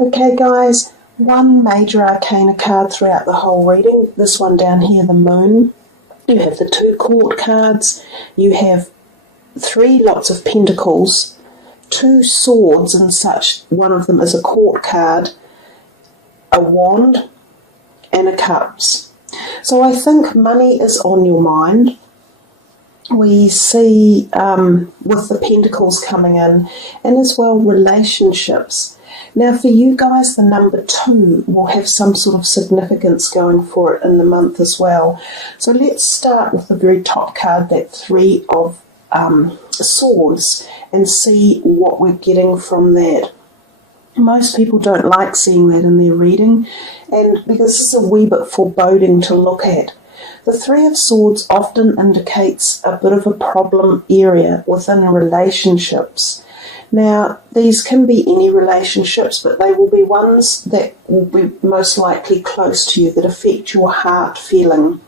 Okay guys, one major arcana card throughout the whole reading, this one down here, the moon. You have the 2 court cards, you have 3 lots of pentacles, 2 swords and such, one of them is a court card, a wand and a cups. So I think money is on your mind. We see with the pentacles coming in, and as well relationships. Now for you guys, the number 2 will have some sort of significance going for it in the month as well. So let's start with the very top card, that 3 of Swords, and see what we're getting from that. Most people don't like seeing that in their reading, and because it's a wee bit foreboding to look at. The 3 of Swords often indicates a bit of a problem area within relationships. Now, these can be any relationships, but they will be ones that will be most likely close to you, that affect your heart feeling.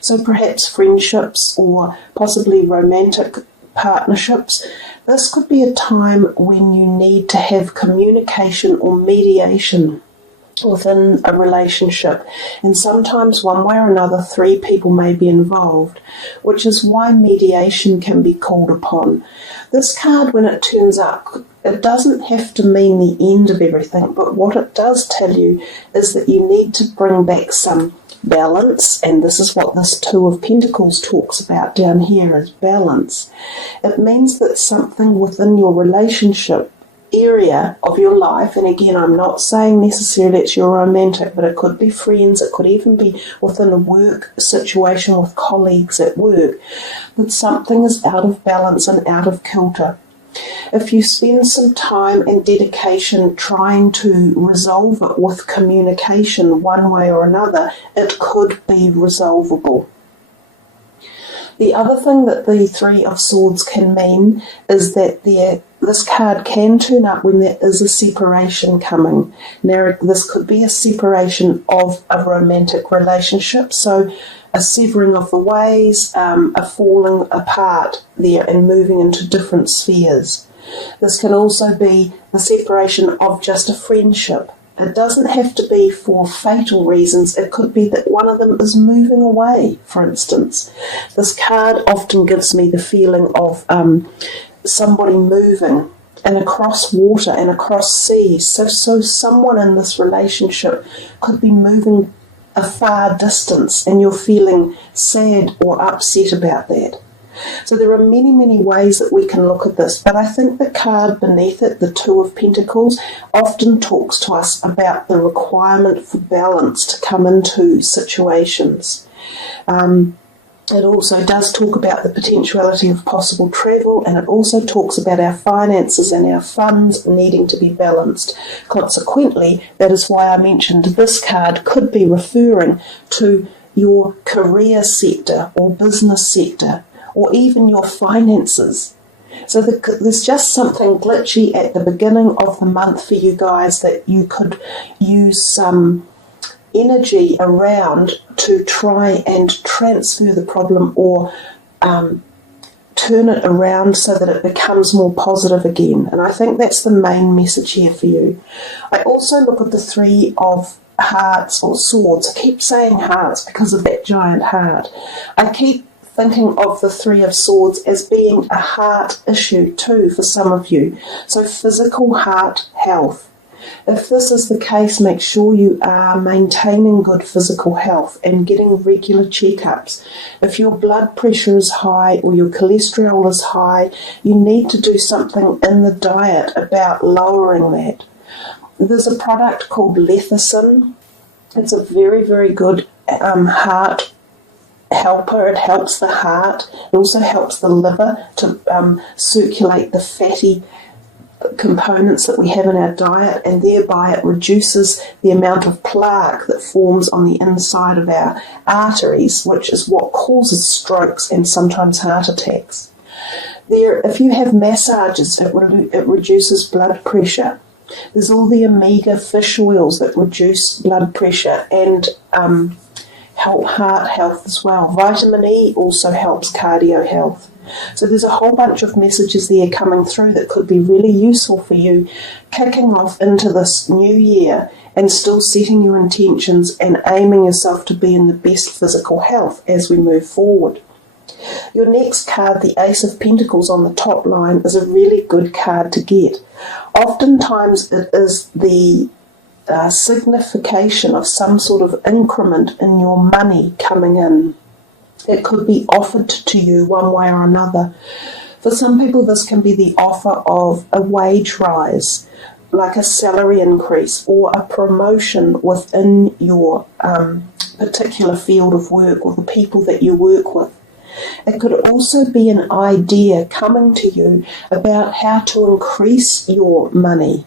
So perhaps friendships or possibly romantic partnerships. This could be a time when you need to have communication or mediation within a relationship, and sometimes one way or another 3 people may be involved, which is why mediation can be called upon. This card, when it turns up, it doesn't have to mean the end of everything, but what it does tell you is that you need to bring back some balance, and this is what this 2 of Pentacles talks about down here, is balance. It means that something within your relationship area of your life, and again, I'm not saying necessarily it's your romantic, but it could be friends, it could even be within a work situation with colleagues at work, that something is out of balance and out of kilter. If you spend some time and dedication trying to resolve it with communication one way or another, it could be resolvable. The other thing that the 3 of Swords can mean is that this card can turn up when there is a separation coming. Now, this could be a separation of a romantic relationship, so a severing of the ways, a falling apart there and moving into different spheres. This can also be the separation of just a friendship. It doesn't have to be for fatal reasons. It could be that one of them is moving away, for instance. This card often gives me the feeling of somebody moving and across water and across seas. So someone in this relationship could be moving a far distance and you're feeling sad or upset about that. So there are many, many ways that we can look at this, but I think the card beneath it, the 2 of Pentacles, often talks to us about the requirement for balance to come into situations. It also does talk about the potentiality of possible travel, and it also talks about our finances and our funds needing to be balanced. Consequently, that is why I mentioned this card could be referring to your career sector or business sector, or even your finances. So there's just something glitchy at the beginning of the month for you guys that you could use some energy around to try and transfer the problem or turn it around so that it becomes more positive again. And I think that's the main message here for you. I also look at the 3 of Hearts or Swords. I keep saying hearts because of that giant heart. I keep thinking of the 3 of Swords as being a heart issue too for some of you. So physical heart health. If this is the case, make sure you are maintaining good physical health and getting regular checkups. If your blood pressure is high or your cholesterol is high, you need to do something in the diet about lowering that. There's a product called lecithin. It's a very, very good heart helper. It helps the heart. It also helps the liver to circulate the fatty components that we have in our diet, and thereby it reduces the amount of plaque that forms on the inside of our arteries, which is what causes strokes and sometimes heart attacks. If you have massages, it reduces blood pressure. There's all the omega fish oils that reduce blood pressure and help heart health as well. Vitamin E also helps cardio health. So there's a whole bunch of messages there coming through that could be really useful for you kicking off into this new year and still setting your intentions and aiming yourself to be in the best physical health as we move forward. Your next card, the Ace of Pentacles on the top line, is a really good card to get. Oftentimes it is the signification of some sort of increment in your money coming in. It could be offered to you one way or another. For some people, this can be the offer of a wage rise, like a salary increase or a promotion within your particular field of work or the people that you work with. It could also be an idea coming to you about how to increase your money.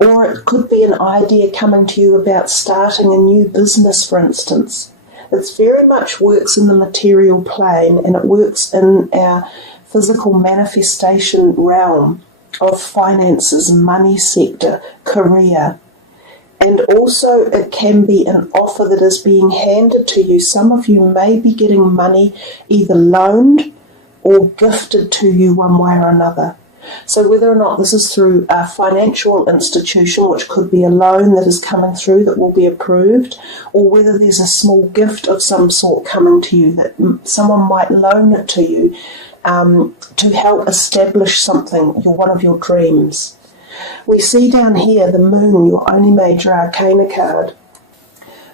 Or it could be an idea coming to you about starting a new business, for instance. It very much works in the material plane, and it works in our physical manifestation realm of finances, money sector, career. And also it can be an offer that is being handed to you. Some of you may be getting money either loaned or gifted to you one way or another. So whether or not this is through a financial institution, which could be a loan that is coming through that will be approved, or whether there's a small gift of some sort coming to you that someone might loan it to you to help establish something, one of your dreams. We see down here the Moon, your only major arcana card.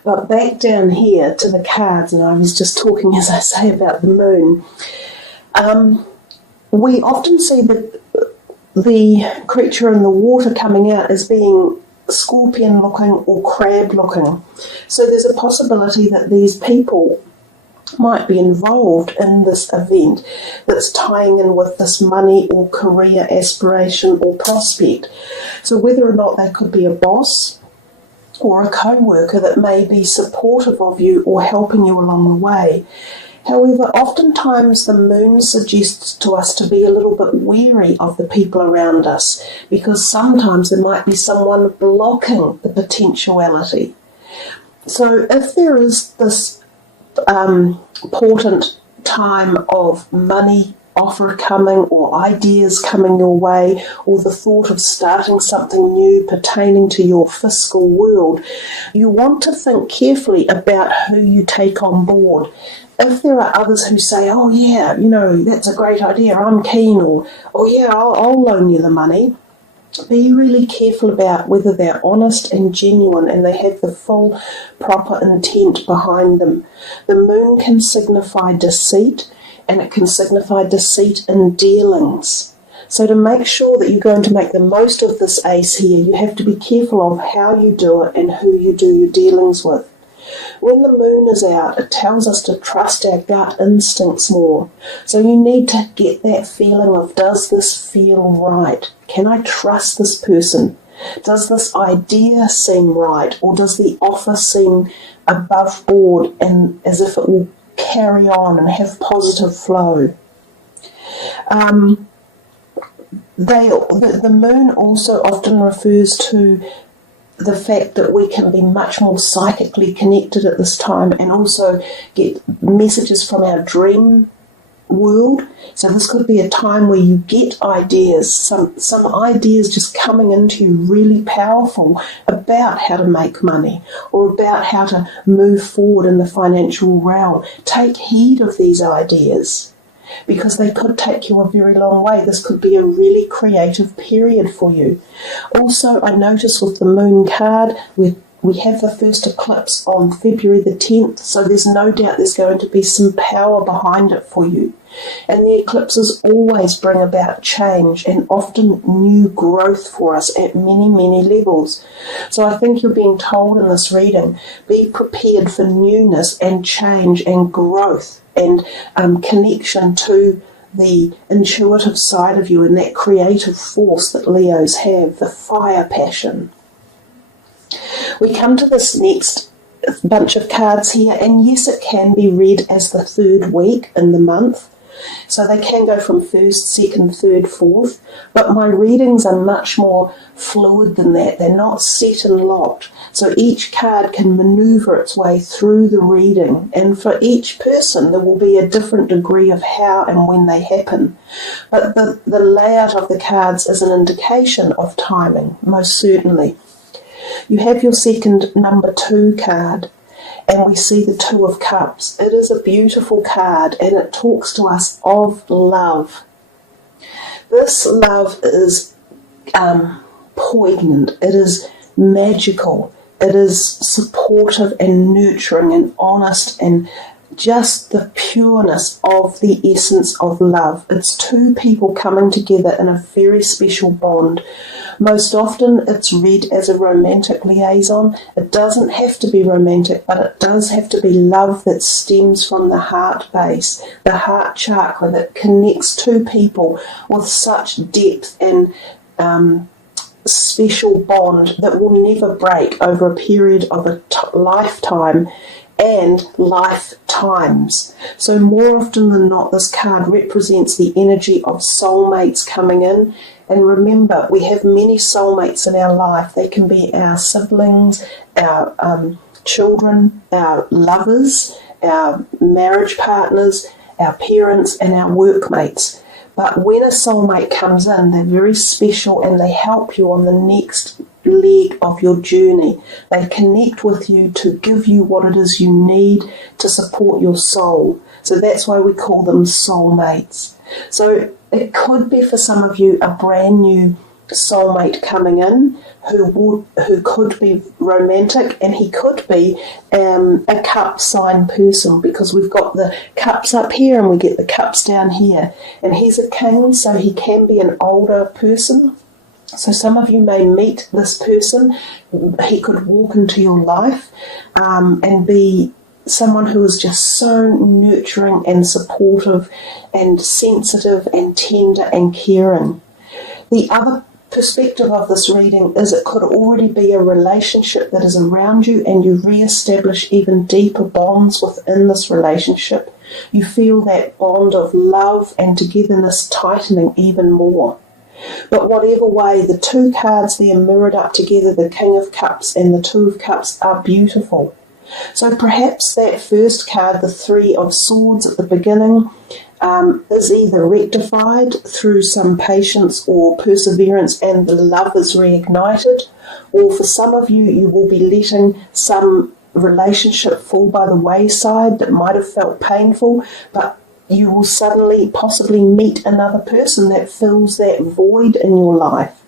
But back down here to the cards, and I was just talking, as I say, about the Moon. We often see the creature in the water coming out as being scorpion looking or crab looking. So there's a possibility that these people might be involved in this event that's tying in with this money or career aspiration or prospect. So whether or not they could be a boss or a co-worker that may be supportive of you or helping you along the way. However, oftentimes the Moon suggests to us to be a little bit wary of the people around us, because sometimes there might be someone blocking the potentiality. So if there is this important time of money offer coming or ideas coming your way, or the thought of starting something new pertaining to your fiscal world, you want to think carefully about who you take on board. If there are others who say, oh yeah, that's a great idea, I'm keen, or oh yeah, I'll loan you the money, be really careful about whether they're honest and genuine and they have the full, proper intent behind them. The Moon can signify deceit, and it can signify deceit in dealings. So to make sure that you're going to make the most of this ace here, you have to be careful of how you do it and who you do your dealings with. When the Moon is out, it tells us to trust our gut instincts more. So you need to get that feeling of, does this feel right? Can I trust this person? Does this idea seem right? Or does the offer seem above board and as if it will carry on and have positive flow? The Moon also often refers to the fact that we can be much more psychically connected at this time and also get messages from our dream world. So this could be a time where you get ideas, some ideas just coming into you really powerful about how to make money or about how to move forward in the financial realm. Take heed of these ideas, because they could take you a very long way. This could be a really creative period for you. Also, I notice with the Moon card, we have the first eclipse on February the 10th, so there's no doubt there's going to be some power behind it for you. And the eclipses always bring about change and often new growth for us at many, many levels. So I think you're being told in this reading, be prepared for newness and change and growth and connection to the intuitive side of you and that creative force that Leos have, the fire passion. We come to this next bunch of cards here, and yes, it can be read as the third week in the month, So they can go from first, second, third, fourth, but my readings are much more fluid than that. They're not set and locked. So each card can maneuver its way through the reading, and for each person there will be a different degree of how and when they happen. But the layout of the cards is an indication of timing, most certainly. You have your second number 2 card, and we see the 2 of Cups. It is a beautiful card, and it talks to us of love. This love is poignant. It is magical. It is supportive and nurturing and honest, and just the pureness of the essence of love. It's 2 people coming together in a very special bond. Most often it's read as a romantic liaison. It doesn't have to be romantic, but it does have to be love that stems from the heart base, the heart chakra, that connects 2 people with such depth and special bond that will never break over a period of a lifetime and lifetimes. So more often than not, this card represents the energy of soulmates coming in. And remember, we have many soulmates in our life. They can be our siblings, our children, our lovers, our marriage partners, our parents, and our workmates. But when a soulmate comes in, they're very special, and they help you on the next leg of your journey. They connect with you to give you what it is you need to support your soul. So that's why we call them soulmates. So it could be for some of you a brand new soulmate coming in who could be romantic, and he could be a cup sign person, because we've got the cups up here and we get the cups down here. And he's a king, so he can be an older person. So some of you may meet this person. He could walk into your life and be someone who is just so nurturing and supportive and sensitive and tender and caring. The other perspective of this reading is it could already be a relationship that is around you, and you re-establish even deeper bonds within this relationship. You feel that bond of love and togetherness tightening even more. But whatever way, the 2 cards there mirrored up together, the King of Cups and the 2 of Cups, are beautiful. So perhaps that first card, the 3 of Swords at the beginning, is either rectified through some patience or perseverance, and the love is reignited, or for some of you, you will be letting some relationship fall by the wayside that might have felt painful, but you will suddenly possibly meet another person that fills that void in your life.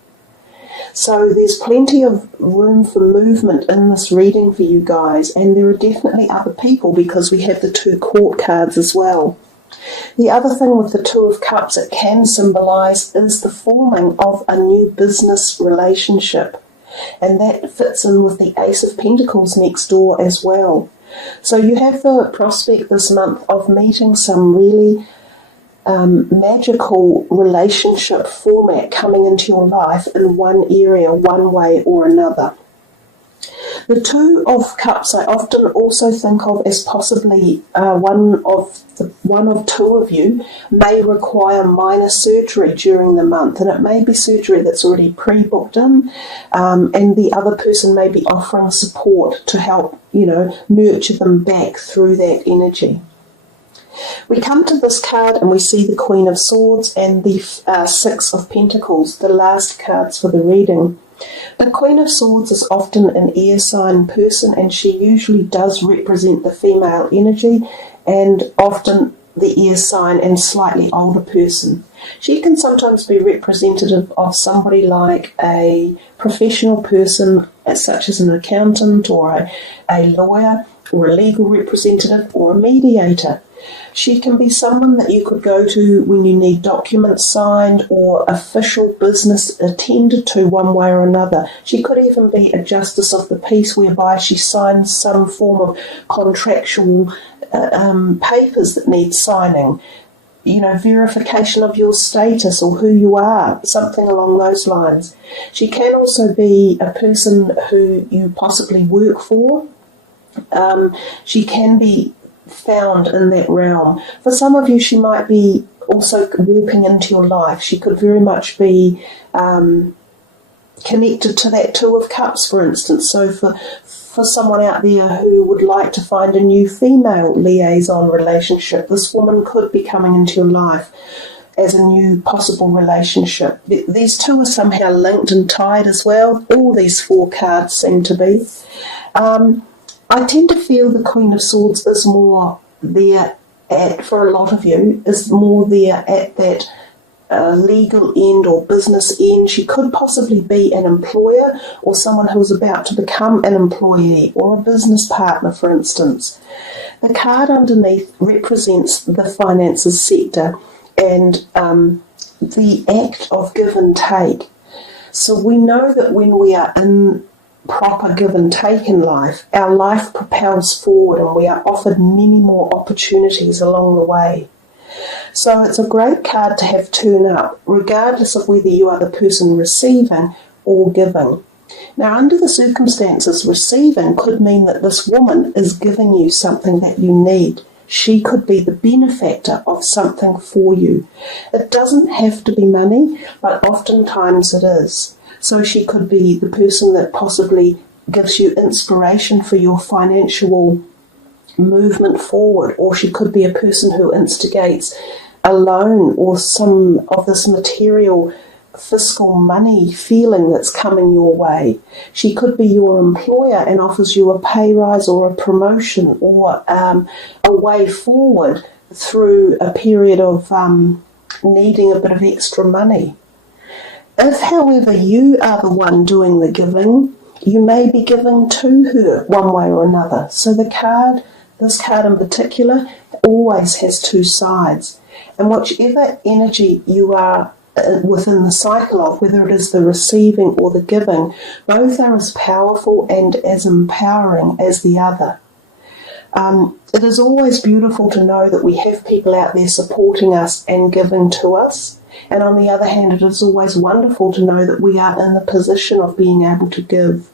So there's plenty of room for movement in this reading for you guys, and there are definitely other people, because we have the 2 court cards as well. The other thing with the 2 of Cups it can symbolise is the forming of a new business relationship, and that fits in with the Ace of Pentacles next door as well. So you have the prospect this month of meeting some really magical relationship format coming into your life in one area, one way or another. The 2 of Cups I often also think of as possibly one of 2 of you may require minor surgery during the month, and it may be surgery that's already pre-booked in, and the other person may be offering support to help, nurture them back through that energy. We come to this card and we see the Queen of Swords and the 6 of Pentacles, the last cards for the reading. The Queen of Swords is often an air sign person, and she usually does represent the female energy, and often the air sign and slightly older person. She can sometimes be representative of somebody like a professional person, such as an accountant or a lawyer or a legal representative or a mediator. She can be someone that you could go to when you need documents signed or official business attended to one way or another. She could even be a justice of the peace, whereby she signs some form of contractual papers that need signing. Verification of your status or who you are, something along those lines. She can also be a person who you possibly work for. She can be found in that realm. For some of you, she might be also warping into your life. She could very much be connected to that Two of Cups, for instance. So for someone out there who would like to find a new female liaison relationship, this woman could be coming into your life as a new possible relationship. These two are somehow linked and tied as well. All these 4 cards seem to be. I tend to feel the Queen of Swords is more there for a lot of you, is more there at that legal end or business end. She could possibly be an employer or someone who is about to become an employee or a business partner, for instance. The card underneath represents the finances sector and the act of give and take. So we know that when we are in proper give and take in life, our life propels forward and we are offered many more opportunities along the way. So it's a great card to have turn up, regardless of whether you are the person receiving or giving. Now, under the circumstances, receiving could mean that this woman is giving you something that you need. She could be the benefactor of something for you. It doesn't have to be money, but oftentimes it is. So she could be the person that possibly gives you inspiration for your financial movement forward, or she could be a person who instigates a loan or some of this material fiscal money feeling that's coming your way. She could be your employer and offers you a pay rise or a promotion or a way forward through a period of needing a bit of extra money. If, however, you are the one doing the giving, you may be giving to her one way or another. So this card in particular, always has 2 sides. And whichever energy you are within the cycle of, whether it is the receiving or the giving, both are as powerful and as empowering as the other. It is always beautiful to know that we have people out there supporting us and giving to us. And on the other hand, it is always wonderful to know that we are in the position of being able to give.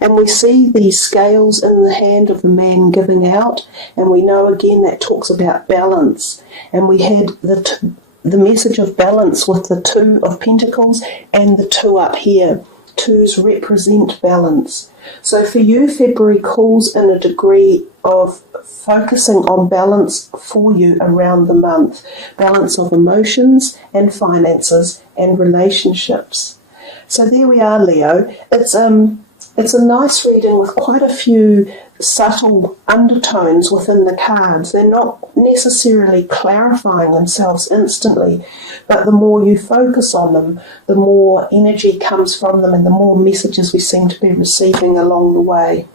And we see these scales in the hand of the man giving out, and we know again that talks about balance. And we had the message of balance with the 2 of Pentacles and the 2 up here. 2s represent balance. So for you, February calls in a degree of focusing on balance for you around the month. Balance of emotions and finances and relationships. So there we are, Leo. It's a nice reading with quite a few subtle undertones within the cards. They're not necessarily clarifying themselves instantly, but the more you focus on them, the more energy comes from them and the more messages we seem to be receiving along the way.